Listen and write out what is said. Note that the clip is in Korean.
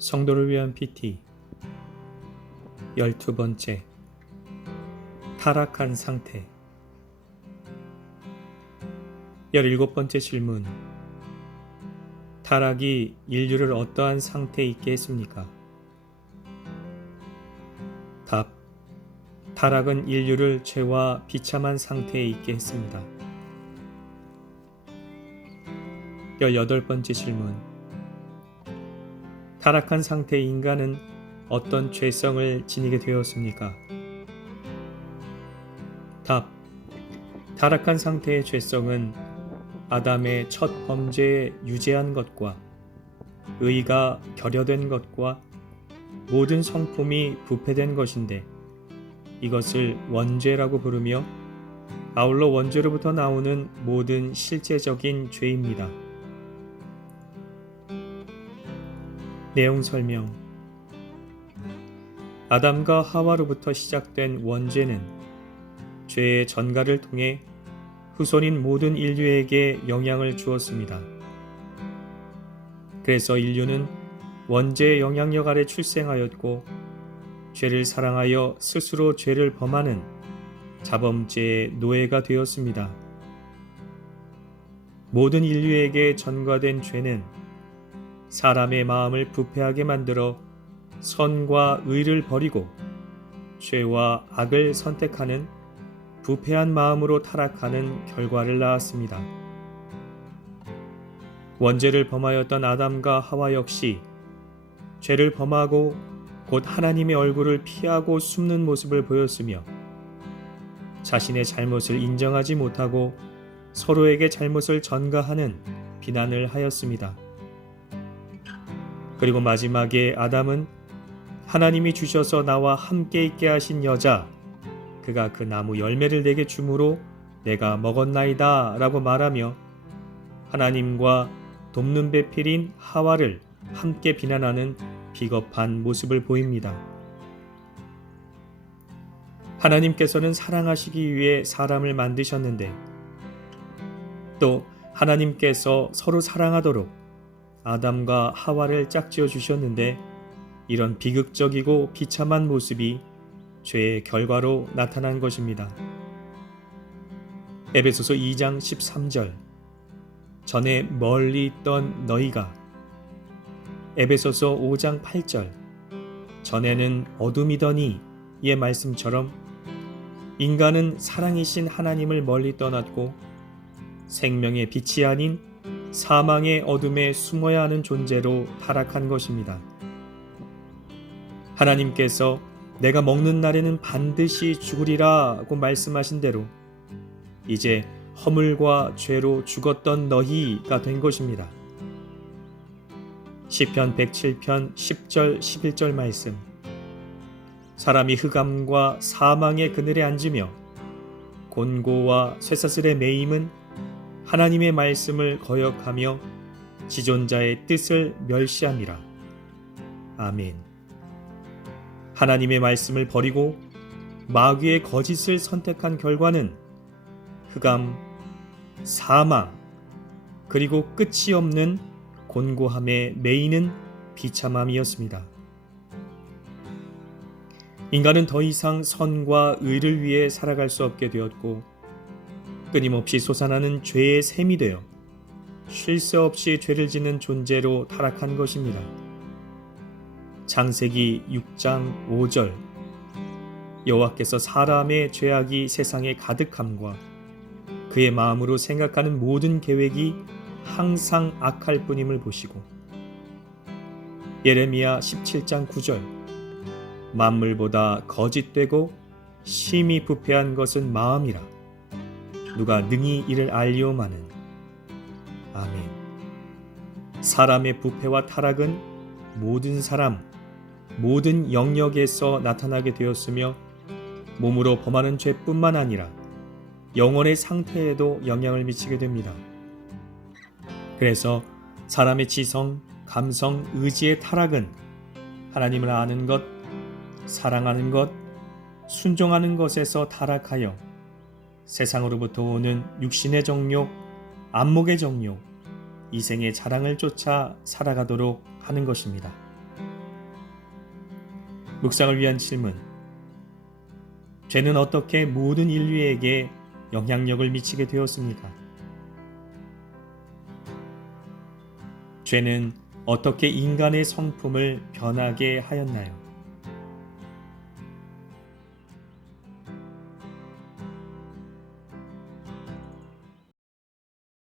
성도를 위한 PT 열두 번째 타락한 상태 열일곱 번째 질문 타락이 인류를 어떠한 상태에 있게 했습니까? 답 타락은 인류를 죄와 비참한 상태에 있게 했습니다. 열여덟 번째 질문 타락한 상태의 인간은 어떤 죄성을 지니게 되었습니까? 답. 타락한 상태의 죄성은 아담의 첫 범죄에 유죄한 것과 의가 결여된 것과 모든 성품이 부패된 것인데 이것을 원죄라고 부르며 아울러 원죄로부터 나오는 모든 실제적인 죄입니다. 내용 설명 아담과 하와로부터 시작된 원죄는 죄의 전가를 통해 후손인 모든 인류에게 영향을 주었습니다. 그래서 인류는 원죄의 영향력 아래 출생하였고 죄를 사랑하여 스스로 죄를 범하는 자범죄의 노예가 되었습니다. 모든 인류에게 전가된 죄는 사람의 마음을 부패하게 만들어 선과 의를 버리고 죄와 악을 선택하는 부패한 마음으로 타락하는 결과를 낳았습니다. 원죄를 범하였던 아담과 하와 역시 죄를 범하고 곧 하나님의 얼굴을 피하고 숨는 모습을 보였으며 자신의 잘못을 인정하지 못하고 서로에게 잘못을 전가하는 비난을 하였습니다. 그리고 마지막에 아담은 하나님이 주셔서 나와 함께 있게 하신 여자, 그가 그 나무 열매를 내게 주므로 내가 먹었나이다 라고 말하며 하나님과 돕는 배필인 하와를 함께 비난하는 비겁한 모습을 보입니다. 하나님께서는 사랑하시기 위해 사람을 만드셨는데 또 하나님께서 서로 사랑하도록 아담과 하와를 짝지어 주셨는데 이런 비극적이고 비참한 모습이 죄의 결과로 나타난 것입니다. 에베소서 2장 13절 전에 멀리 있던 너희가 에베소서 5장 8절 전에는 어둠이더니 의 말씀처럼 인간은 사랑이신 하나님을 멀리 떠났고 생명의 빛이 아닌 사망의 어둠에 숨어야 하는 존재로 타락한 것입니다. 하나님께서 내가 먹는 날에는 반드시 죽으리라고 말씀하신 대로 이제 허물과 죄로 죽었던 너희가 된 것입니다. 시편 107편 10절 11절 말씀 사람이 흑암과 사망의 그늘에 앉으며 곤고와 쇠사슬의 매임은 하나님의 말씀을 거역하며 지존자의 뜻을 멸시함이라. 아멘. 하나님의 말씀을 버리고 마귀의 거짓을 선택한 결과는 흑암, 사망, 그리고 끝이 없는 곤고함에 매이는 비참함이었습니다. 인간은 더 이상 선과 의를 위해 살아갈 수 없게 되었고 끊임없이 솟아나는 죄의 셈이 되어 쉴 새 없이 죄를 짓는 존재로 타락한 것입니다. 창세기 6장 5절. 여호와께서 사람의 죄악이 세상에 가득함과 그의 마음으로 생각하는 모든 계획이 항상 악할 뿐임을 보시고 예레미야 17장 9절. 만물보다 거짓되고 심히 부패한 것은 마음이라 누가 능히 이를 알리오마는 아멘. 사람의 부패와 타락은 모든 사람, 모든 영역에서 나타나게 되었으며 몸으로 범하는 죄뿐만 아니라 영혼의 상태에도 영향을 미치게 됩니다. 그래서 사람의 지성, 감성, 의지의 타락은 하나님을 아는 것, 사랑하는 것, 순종하는 것에서 타락하여 세상으로부터 오는 육신의 정욕, 안목의 정욕, 이생의 자랑을 쫓아 살아가도록 하는 것입니다. 묵상을 위한 질문. 죄는 어떻게 모든 인류에게 영향력을 미치게 되었습니까? 죄는 어떻게 인간의 성품을 변하게 하였나요?